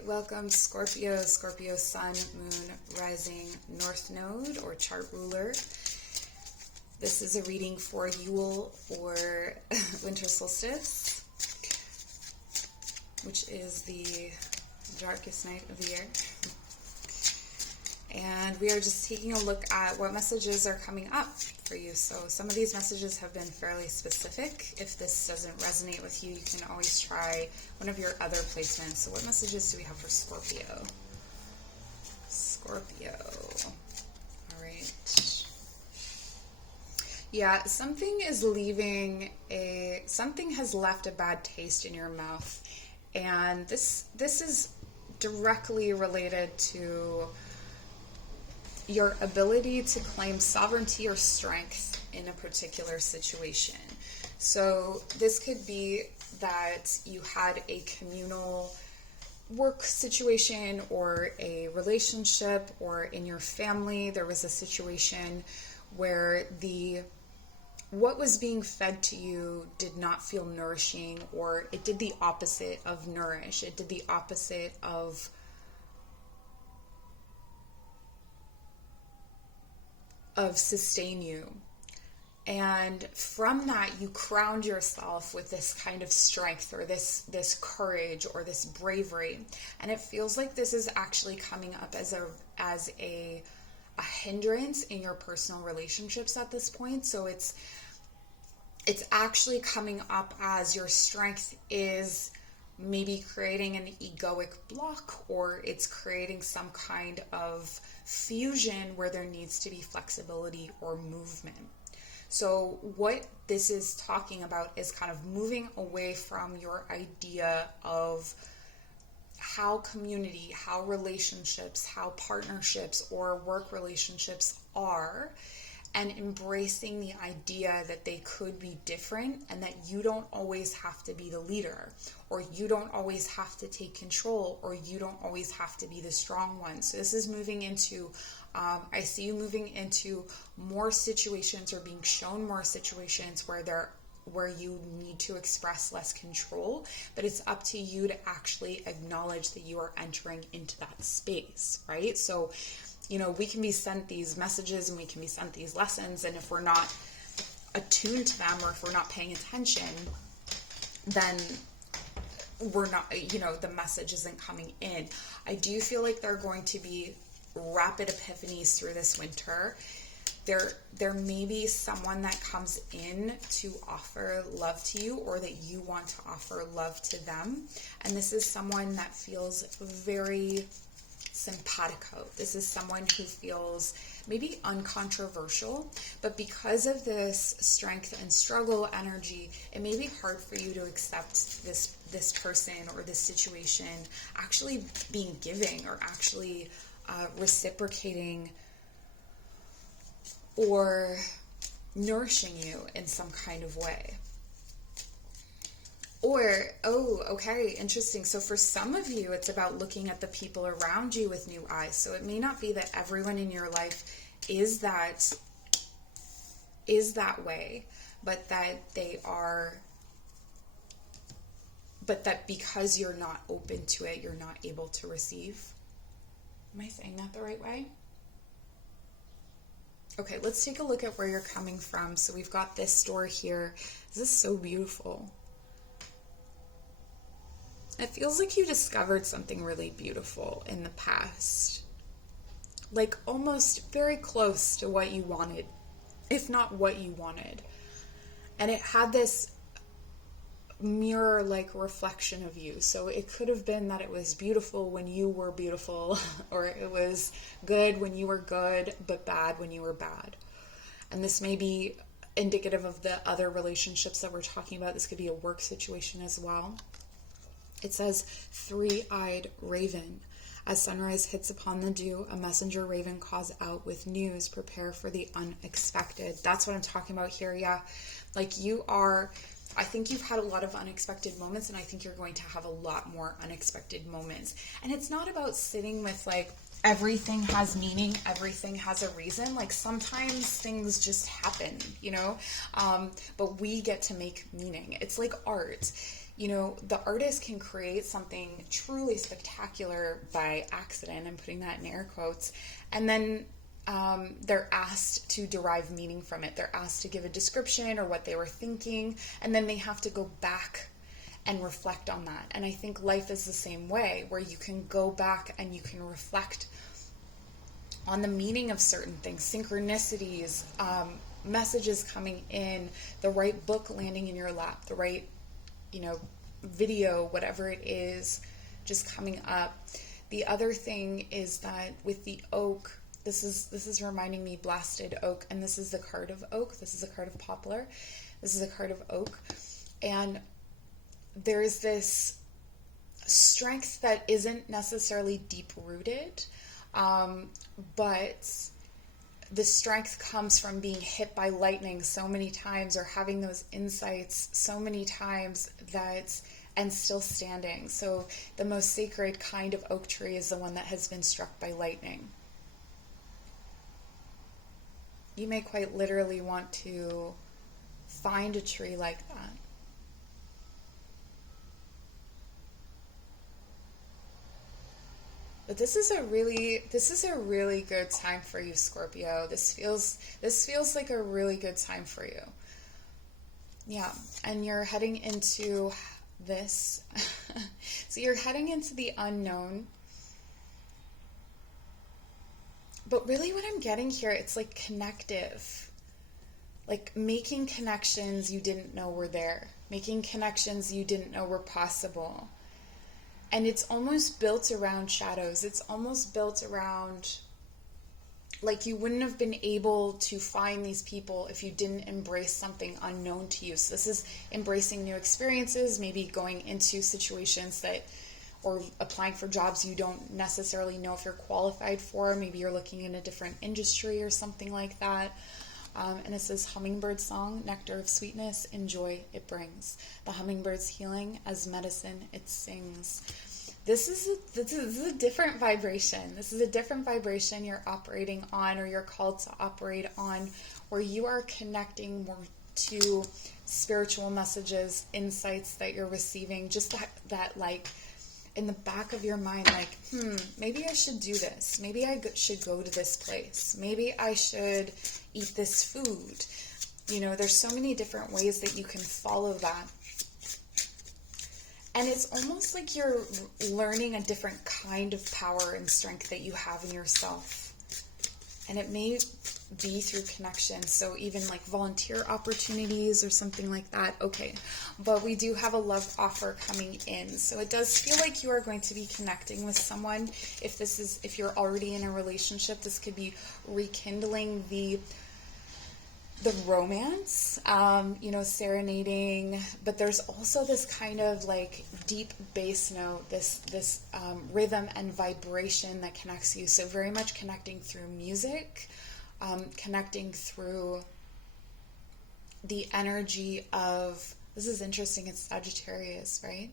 Alright, welcome Scorpio, Scorpio Sun, Moon, Rising, North Node, or chart ruler. This is a reading for Yule or Winter Solstice, which is the darkest night of the year. And we are just taking a look at what messages are coming up for you. So some of these messages have been fairly specific. If this doesn't resonate with you, you can always try one of your other placements. So what messages do we have for Scorpio? Scorpio. All right. Yeah, something has left a bad taste in your mouth. And this is directly related to your ability to claim sovereignty or strength in a particular situation. So this could be that you had a communal work situation or a relationship, or in your family there was a situation where what was being fed to you did not feel nourishing, or it did the opposite of nourish. It did the opposite of sustain you. And from that, you crowned yourself with this kind of strength, or this courage, or this bravery. And it feels like this is actually coming up as a hindrance in your personal relationships at this point. So it's actually coming up as your strength is maybe creating an egoic block, or it's creating some kind of fusion where there needs to be flexibility or movement. So what this is talking about is kind of moving away from your idea of how community, how relationships, how partnerships or work relationships are, and embracing the idea that they could be different, and that you don't always have to be the leader, or you don't always have to take control, or you don't always have to be the strong one. So this is moving into, I see you moving into more situations, or being shown more situations where you need to express less control, but it's up to you to actually acknowledge that you are entering into that space, right? So we can be sent these messages and we can be sent these lessons, and if we're not attuned to them, or if we're not paying attention, then we're not, the message isn't coming in. I do feel like there are going to be rapid epiphanies through this winter. There may be someone that comes in to offer love to you, or that you want to offer love to them. And this is someone that feels very simpatico. This is someone who feels maybe uncontroversial, but because of this strength and struggle energy, it may be hard for you to accept this person or this situation actually being giving, or actually reciprocating or nourishing you in some kind of way. Or, okay, interesting. So for some of you, it's about looking at the people around you with new eyes. So it may not be that everyone in your life is that way, but that because you're not open to it, you're not able to receive. Am I saying that the right way? Okay, let's take a look at where you're coming from. So we've got this door here. This is so beautiful. It feels like you discovered something really beautiful in the past. Like almost very close to what you wanted, if not what you wanted. And it had this mirror-like reflection of you. So it could have been that it was beautiful when you were beautiful, or it was good when you were good, but bad when you were bad. And this may be indicative of the other relationships that we're talking about. This could be a work situation as well. It says, three-eyed raven. As sunrise hits upon the dew, a messenger raven calls out with news. Prepare for the unexpected. That's what I'm talking about here. Yeah. Like I think you've had a lot of unexpected moments, and I think you're going to have a lot more unexpected moments. And it's not about sitting with like, everything has meaning, everything has a reason. Like sometimes things just happen, but we get to make meaning. It's like art. you know, the artist can create something truly spectacular by accident, I'm putting that in air quotes, and then they're asked to derive meaning from it. They're asked to give a description or what they were thinking, and then they have to go back and reflect on that. And I think life is the same way, where you can go back and you can reflect on the meaning of certain things, synchronicities, messages coming in, the right book landing in your lap, the right, you know, video, whatever it is, just coming up. The other thing is that with the oak, this is reminding me blasted oak, and this is the card of oak, this is a card of poplar, this is a card of oak, and there's this strength that isn't necessarily deep rooted, but the strength comes from being hit by lightning so many times, or having those insights so many times, and still standing. So the most sacred kind of oak tree is the one that has been struck by lightning. You may quite literally want to find a tree like that. But this is a really good time for you, Scorpio. This feels like a really good time for you. Yeah, and you're heading into this. So you're heading into the unknown. But really what I'm getting here, it's like connective. Like making connections you didn't know were there. Making connections you didn't know were possible. And it's almost built around shadows. It's almost built around, like, you wouldn't have been able to find these people if you didn't embrace something unknown to you. So this is embracing new experiences, maybe going into situations that, or applying for jobs you don't necessarily know if you're qualified for. Maybe you're looking in a different industry or something like that. And it says, hummingbird song, nectar of sweetness, and joy it brings. The hummingbird's healing, as medicine it sings. This is a different vibration. This is a different vibration you're operating on, or you're called to operate on, where you are connecting more to spiritual messages, insights that you're receiving, just that like, in the back of your mind, like, maybe I should do this. Maybe I should go to this place. Maybe I should eat this food. You know, there's so many different ways that you can follow that. And it's almost like you're learning a different kind of power and strength that you have in yourself. And it may be through connection. So even like volunteer opportunities or something like that. Okay. But we do have a love offer coming in. So it does feel like you are going to be connecting with someone. If you're already in a relationship, this could be rekindling the romance, serenading, but there's also this kind of like deep bass note, this rhythm and vibration that connects you. So very much connecting through music, connecting through the energy of, this is interesting, it's Sagittarius, right?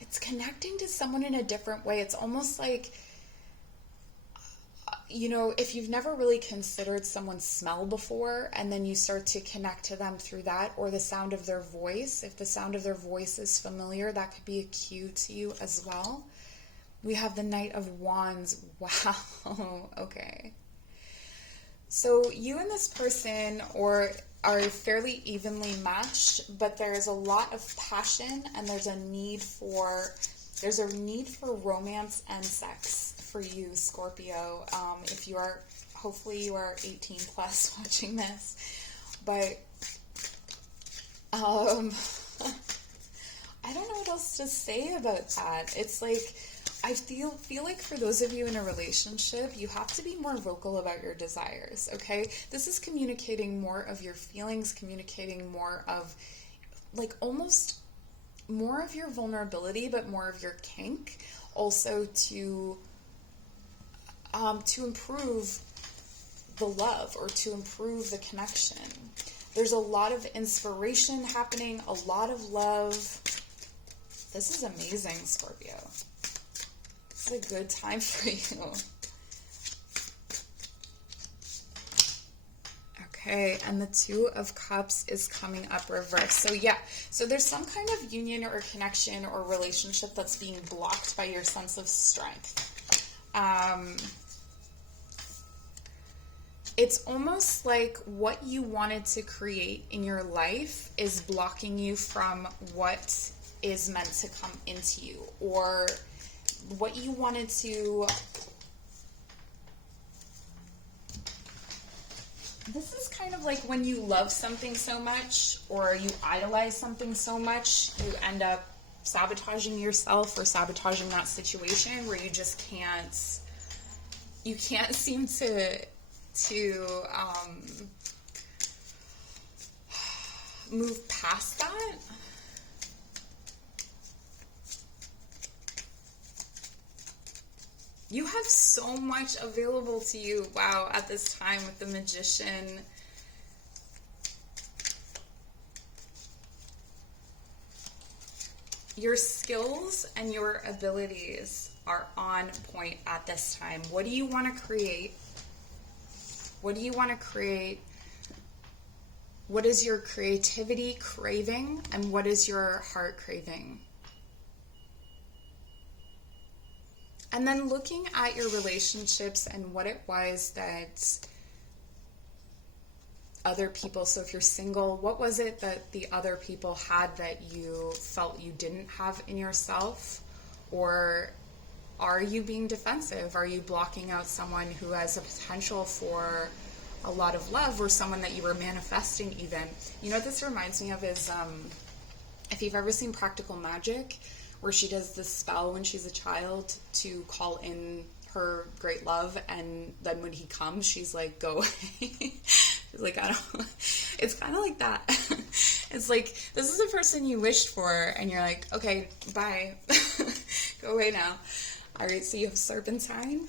It's connecting to someone in a different way. It's almost like, if you've never really considered someone's smell before, and then you start to connect to them through that, or the sound of their voice. If the sound of their voice is familiar, that could be a cue to you as well. We have the Knight of Wands. Wow. Okay. So you and this person are fairly evenly matched, but there's a lot of passion, and there's a need for romance and sex for you, Scorpio. If you are, hopefully you are 18 plus watching this, but I don't know what else to say about that. It's like, I feel like for those of you in a relationship, you have to be more vocal about your desires, okay? This is communicating more of your feelings, communicating more of, like, almost more of your vulnerability, but more of your kink, also to improve the love, or to improve the connection. There's a lot of inspiration happening, a lot of love. This is amazing, Scorpio. It's a good time for you. Okay, and the Two of Cups is coming up reverse. So yeah, so there's some kind of union or connection or relationship that's being blocked by your sense of strength. It's almost like what you wanted to create in your life is blocking you from what is meant to come into you, or what you wanted to... This is kind of like when you love something so much or you idolize something so much, you end up sabotaging yourself or sabotaging that situation where you just can't seem to move past that. You have so much available to you, wow, at this time with the Magician. Your skills and your abilities are on point at this time. What do you want to create? What do you want to create? What is your creativity craving, and what is your heart craving? And then looking at your relationships and what it was that other people, so if you're single, what was it that the other people had that you felt you didn't have in yourself? Or are you being defensive? Are you blocking out someone who has a potential for a lot of love, or someone that you were manifesting even? You know what this reminds me of is, if you've ever seen Practical Magic, where she does this spell when she's a child to call in her great love, and then when he comes, she's like, go away. She's like, I don't... It's kind of like that. It's like, this is the person you wished for, and you're like, okay, bye. Go away now. All right, so you have Serpentine.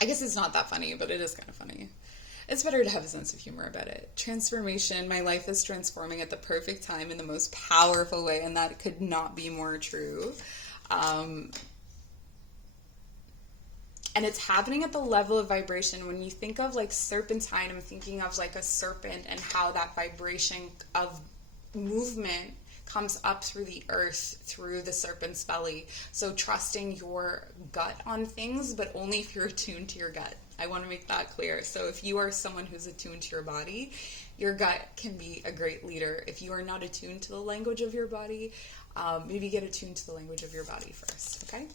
I guess it's not that funny, but it is kind of funny. It's better to have a sense of humor about it. Transformation. My life is transforming at the perfect time in the most powerful way, and that could not be more true. And it's happening at the level of vibration. When you think of like serpentine, I'm thinking of like a serpent and how that vibration of movement comes up through the earth, through the serpent's belly. So trusting your gut on things, but only if you're attuned to your gut. I want to make that clear. So if you are someone who's attuned to your body, your gut can be a great leader. If you are not attuned to the language of your body, maybe get attuned to the language of your body first, okay?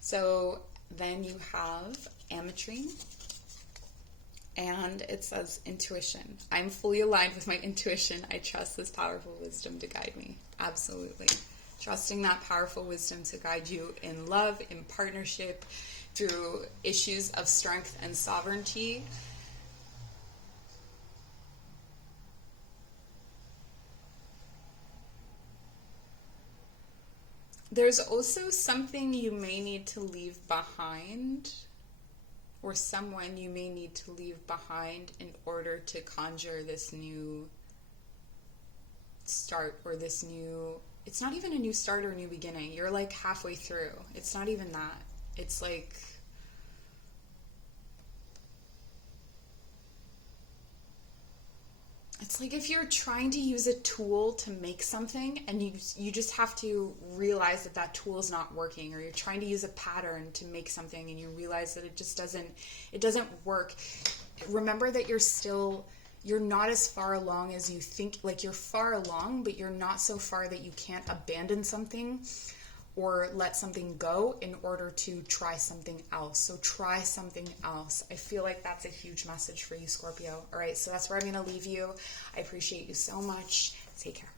So then you have Ametrine, and it says intuition. I'm fully aligned with my intuition. I trust this powerful wisdom to guide me. Absolutely. Trusting that powerful wisdom to guide you in love, in partnership, through issues of strength and sovereignty. There's also something you may need to leave behind, or someone you may need to leave behind in order to conjure this new start, or this new... It's not even a new start or a new beginning. You're like halfway through. It's not even that. It's like... It's like if you're trying to use a tool to make something, and you just have to realize that that tool is not working, or you're trying to use a pattern to make something and you realize that it doesn't work. Remember that you're not as far along as you think. Like, you're far along, but you're not so far that you can't abandon something or let something go in order to try something else. So try something else. I feel like that's a huge message for you, Scorpio. All right, so that's where I'm going to leave you. I appreciate you so much. Take care.